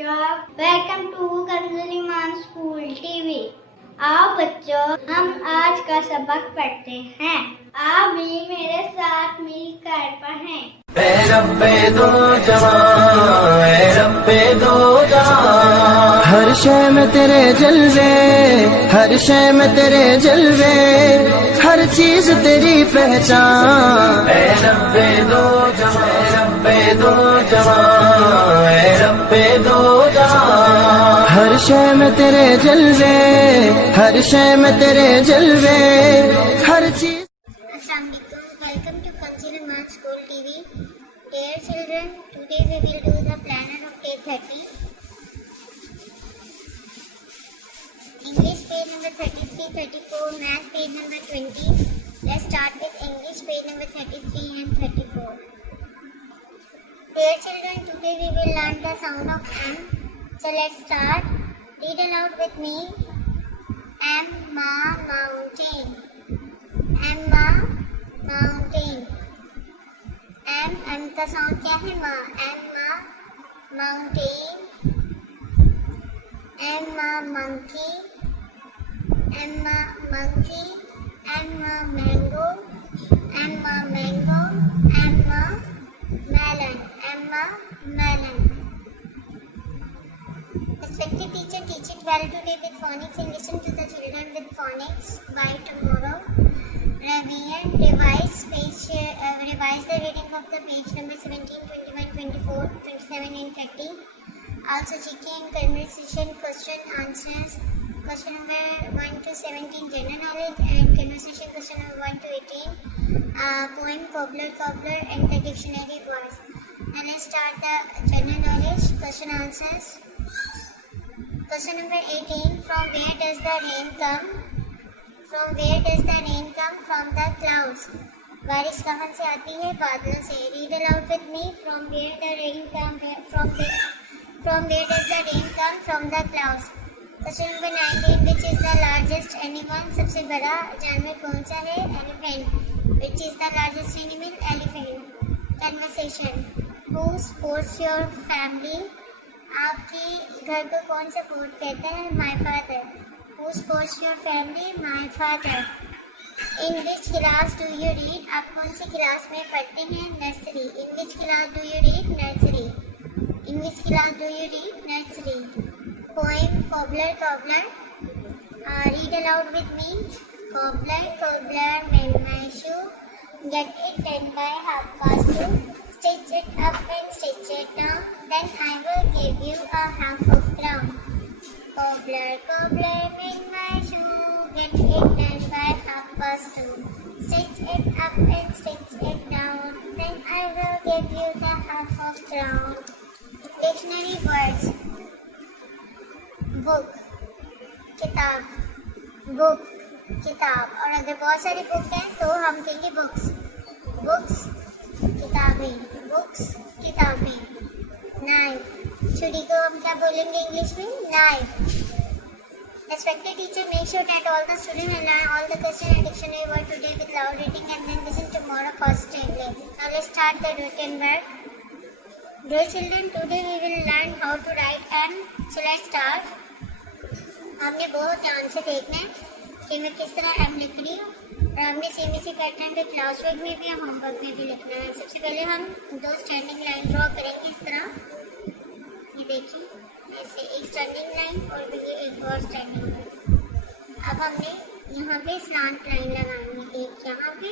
बच्चों, welcome to कंजलीमान school TV. आओ बच्चों, हम आज का सबक पढ़ते हैं। आप भी मेरे साथ मिलकर पढ़ें। ऐ रब्बे दो जहां, ऐ रब्बे दो जहां, हर शय में तेरे जलवे, हर शय में तेरे जलवे, हर चीज तेरी पहचान। ऐ रब्बे दो जहां, ऐ रब्बे दो जहां, ऐ रब्बे दो जहां, हर शय में तेरे जलवे, हर शय में तेरे जलवे, हर चीज। Welcome to Conjunction School TV. Dear children, today we will do the planner of day 30. English page number 33, 34, Math page number 20. Let's start with English page number 33 and 34. Dear children, today we will learn the sound of M. So let's start. Read aloud with me. M, ma, mountain. M, ma, mountain. M का sound क्या है? मा। M, ma, mountain. M, ma, monkey. M, ma, monkey. M, ma, mango. M, ma, mango. M, ma, melon. M, ma, melon. Respected teacher, teach it well today with phonics and listen to the children with phonics by tomorrow. Revise the reading of the page number 17, 21, 24, 27 and 30. Also checking conversation, question, answers. Question number 1 to 17 general knowledge and conversation question number 1 to 18. Poem, cobbler and the dictionary words. Now let's start the general knowledge question answers. Question number 18. From where does the rain come? From where does the rain come? From the clouds. बारिश कहाँ से आती है? बादलों से. Read aloud with me. From where the rain come? From where does the rain come? From the clouds. Question number 19. Which is the largest animal? सबसे बड़ा जानवर कौन सा है? Elephant. Which is the largest animal? Elephant. Conversation. Who supports your family? आपके घर को कौन सपोर्ट करता है? My father. Who supports your family? My father. In which class do you read? आप कौन सी क्लास में पढ़ते हैं? Nursery. In which class do you read? Nursery. In which class do you read? Nursery. Poem, cobbler. Read aloud with me. Cobbler, mend my shoe. Get it done by 2:30. Stitch it up and stitch it down. Then I will give you a half of crown. Cobbler, mend my shoe. Get it done by 2:30. Stitch it up and stitch it down. Then I will give you the half of crown. Dictionary words. Book, किताब. Book, किताब. और अगर बहुत सारी book हैं तो हम कहेंगे बुक्स. बुक्स, किताबें. बुक्स, किताबें. Knife, छुरी को हम क्या बोलेंगे इंग्लिश में? Knife. Respected teacher, make sure that all the students will learn all the question and dictionary word today with loud reading and then listen tomorrow positively. Now let's start the written word. Dear children, today we will learn how to write M. So let's start. हमने बहुत ध्यान से देखना है कि मैं किस तरह M लिख रही हूँ और हमने सेम इसी पैटर्न पे क्लास वर्क में भी या होमवर्क में भी लिखना है. सबसे पहले हम दो स्टैंडिंग लाइन ड्रॉ करेंगे इस तरह. ये देखिए ऐसे एक स्टैंडिंग लाइन और ये एक और स्टैंडिंग लाइन. अब हमने यहाँ पे स्लांट लाइन लगानी है, एक यहाँ पे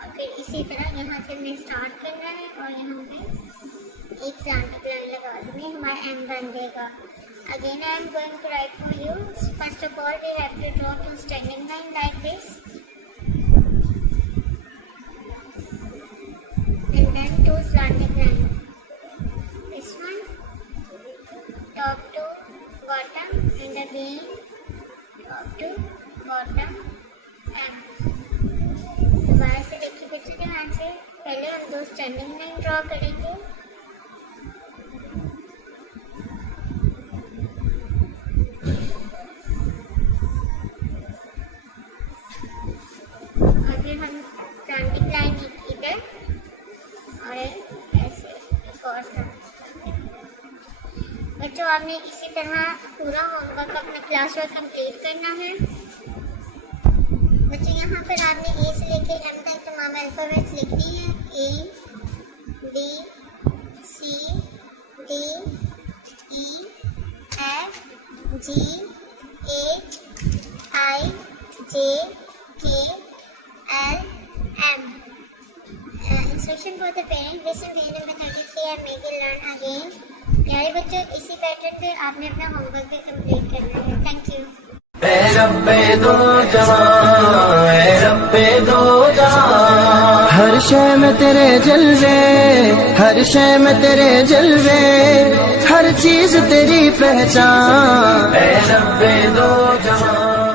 और फिर इसी तरह यहाँ से हमें स्टार्ट करना है और यहाँ पे एक स्लांट लाइन लगा दूँगी. हमारा M बन जाएगा. Again I am going to write for you. First of all we have to draw two standing line like this and then two slanting line. This one top to bottom and again top to bottom M. दोबारा से देखिए बच्चों ध्यान से. पहले हम दो standing line draw करेंगे. हम स्टैंडिंग लाइन इधर और ऐसे एक और आपने इसी तरह पूरा होमवर्क अपना क्लास वर्क कंप्लीट करना है। बच्चों यहाँ पर आपने ए से लेके एम तक तमाम अल्फाबेट्स लिखनी है। A B C D E F G H I J K L M. Instruction for the parent. Listen day number 33 and make it learn again. प्यारे बच्चों, इसी पैटर्न पे आपने अपना होमवर्क भी कंप्लीट करना है। Thank you. ए रब्बे दो जहां, ए रब्बे दो जहां, हर शय में तेरे जलवे, हर शय में तेरे जलवे, हर चीज तेरी पहचान। ए रब्बे दो जहां।